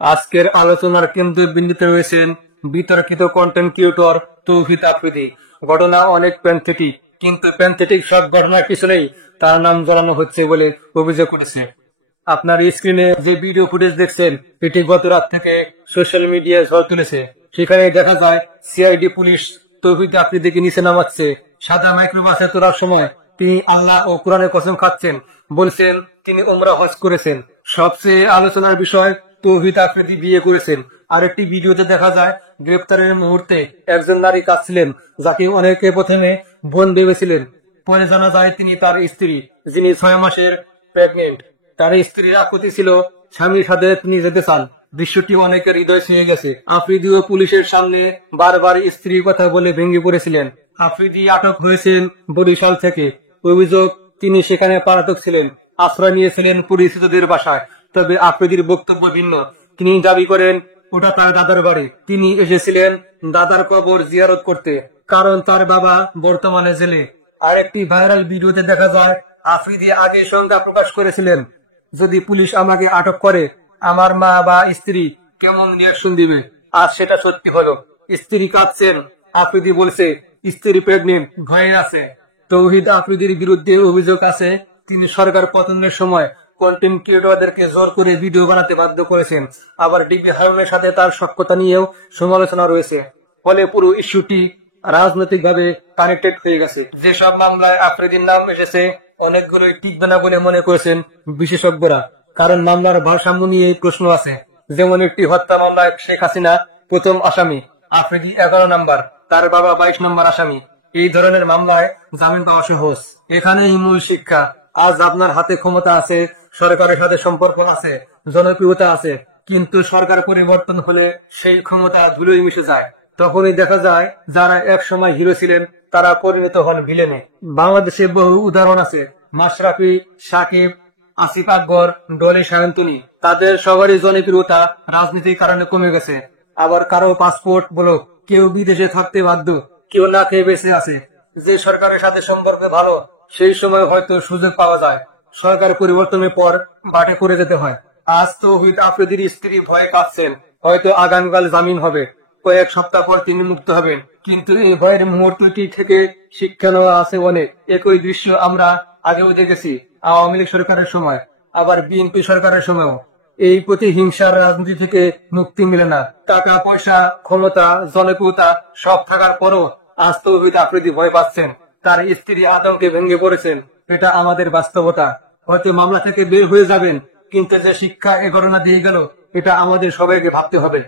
আজকের আলোচনার কেন্দ্রবিন্দুতে রয়েছেন বিতর্কিত কন্টেন্ট ক্রিয়েটর তৌহিদ আফ্রিদি। ঘটনা অনেক প্যান্থেটিক, কিন্তু প্যান্থেটিক সব ঘটনার পিছনেই তার নাম জড়ানো হচ্ছে বলে অভিযোগ উঠেছে। আপনার স্ক্রিনে যে ভিডিও ফুটেজ দেখছেন, এটি গত রাত থেকে সোশ্যাল মিডিয়ায় ঝড় তুলেছে। সেখানে দেখা যায় সিআইডি পুলিশ তৌহিদ আফ্রিদিকে নিচে নামাচ্ছে। সাদা মাইক্রোবাসে তোলার সময় তিনি আল্লাহ ও কোরআনের কসম খাচ্ছেন, বলছেন তিনি উমরা হজ করেছেন। সবচেয়ে আলোচনার বিষয়, তৌহিদ আফ্রিদি বিয়ে করেছেন। আরেকটি ভিডিওতে দেখা যায় গ্রেপ্তারের মুহূর্তে একজন নারী কাঁদছিলেন, যাকে অনেকে প্রথমে বোন ভেবেছিলেন। পরে জানা যায় তিনি তার স্ত্রী, যিনি 6 মাসের প্রেগনেন্ট। তার স্ত্রীর আপত্তি ছিল স্বামীর সাথে তিনি যেতে চান। দৃশ্যটি অনেকের হৃদয় ছুঁয়ে গেছে। আফ্রিদিও পুলিশের সামনে বারবার স্ত্রীর কথা বলে ভেঙে পড়েছিলেন। আফ্রিদি আটক হয়েছেন বরিশাল থেকে। অভিযোগ, তিনি সেখানে পলাতক ছিলেন, আশ্রয় নিয়েছিলেন পরিচিতদের বাসায়। তবে আফ্রিদির বক্তব্য ভিন্ন। তিনি দাবি করেন ওটা তার দাদার বাড়ি। তিনি এসেছিলেন দাদার কবর জিয়ারত করতে, কারণ তার বাবা বর্তমানে জেলে। আরেকটি ভাইরাল ভিডিওতে দেখা যায় আফ্রিদি আগে সংখ্যা প্রকাশ করেছিলেন, যদি পুলিশ আমাকে আটক করে আমার মা বা স্ত্রী কেমন রিয়াকশন দিবে। আর সেটা সত্যি হলো। স্ত্রী কাঁদছেন, আফ্রিদি বলছে স্ত্রী প্রেগনেন্ট, ভয়ে আছে। তৌহিদ আফ্রিদির বিরুদ্ধে অভিযোগ আছে তিনি সরকার পতনের সময় কন্টেন্ট ক্রিয়েটরদেরকে জোর করে ভিডিও বানাতে বাধ্য করেছেন। আবার ডিবি হারুনের সাথে তার সখ্যতা নিয়েও সমালোচনা রয়েছে। ফলে পুরো ইস্যুটি রাজনৈতিকভাবে কানেক্টেড হয়ে গেছে। যেসব মামলায় আফ্রিদির নাম এসেছে, অনেকগুলোই টিকবে না বলে মনে করেছেন বিশেষজ্ঞরা, কারণ মামলার ভারসাম্য নিয়ে প্রশ্ন আছে। যেমন একটি হত্যা মামলায় শেখ হাসিনা প্রথম আসামি, আফ্রিদি 11 নম্বর, তার বাবা 22 নম্বর আসামি। এই ধরনের মামলায় জামিন পাওয়া সহজ। এখানেই মূল শিক্ষা। আজ আপনার হাতে ক্ষমতা আছে, সরকারের সাথে সম্পর্ক আছে, জনপ্রিয়তা আছে, কিন্তু সরকার পরিবর্তন হলে সেই ক্ষমতা ধুলোয় মিশে যায়। তখনই দেখা যায় যারা এক সময় হিরো ছিলেন তারা পরিণত হন ভিলেনে। বাংলাদেশে বহু উদাহরণ আছে। মাশরাফি, সাকিব, আসিফ আকবর, ডলি সায়ন্তনী, তাদের সবারই জনপ্রিয়তা রাজনীতির কারণে কমে গেছে। আবার কারো পাসপোর্ট ব্লক, কেউ বিদেশে থাকতে বাধ্য, কেউ না খেয়ে বেঁচে আছে। যে সরকারের সাথে সম্পর্ক ভালো, সেই সময় হয়তো সুযোগ পাওয়া যায়। সরকার পরিবর্তনের পর বাটে করে যেতে হয়। আজ তৌহিদ আফ্রিদির স্ত্রী ভয়ে কাঁদছেন, হয়তো আগামীকাল জামিন হবে, কয়েক সপ্তাহ পর তিনি মুক্ত হবেন। কিন্তু এই ভয়ের মুহূর্তটি থেকে শিক্ষা নেওয়া আছে অনেক। একই দৃশ্য আমরা আগেও দেখেছি, আওয়ামী লীগ সরকারের সময়, আবার বিএনপি সরকারের সময়ও। এই প্রতিহিংসার রাজনীতি থেকে মুক্তি মিলে না। টাকা পয়সা, ক্ষমতা, জনপ্রিয়তা সব থাকার পরও আজ তৌহিদ আফ্রিদি ভয় পাচ্ছেন। তার স্ত্রী আতঙ্কে ভেঙে পড়েছেন। এটা আমাদের বাস্তবতা। হয়তো মামলা থেকে বের হয়ে যাবেন, কিন্তু যে শিক্ষা এ ঘটনা দিয়ে গেল, এটা আমাদের সবাইকে ভাবতে হবে।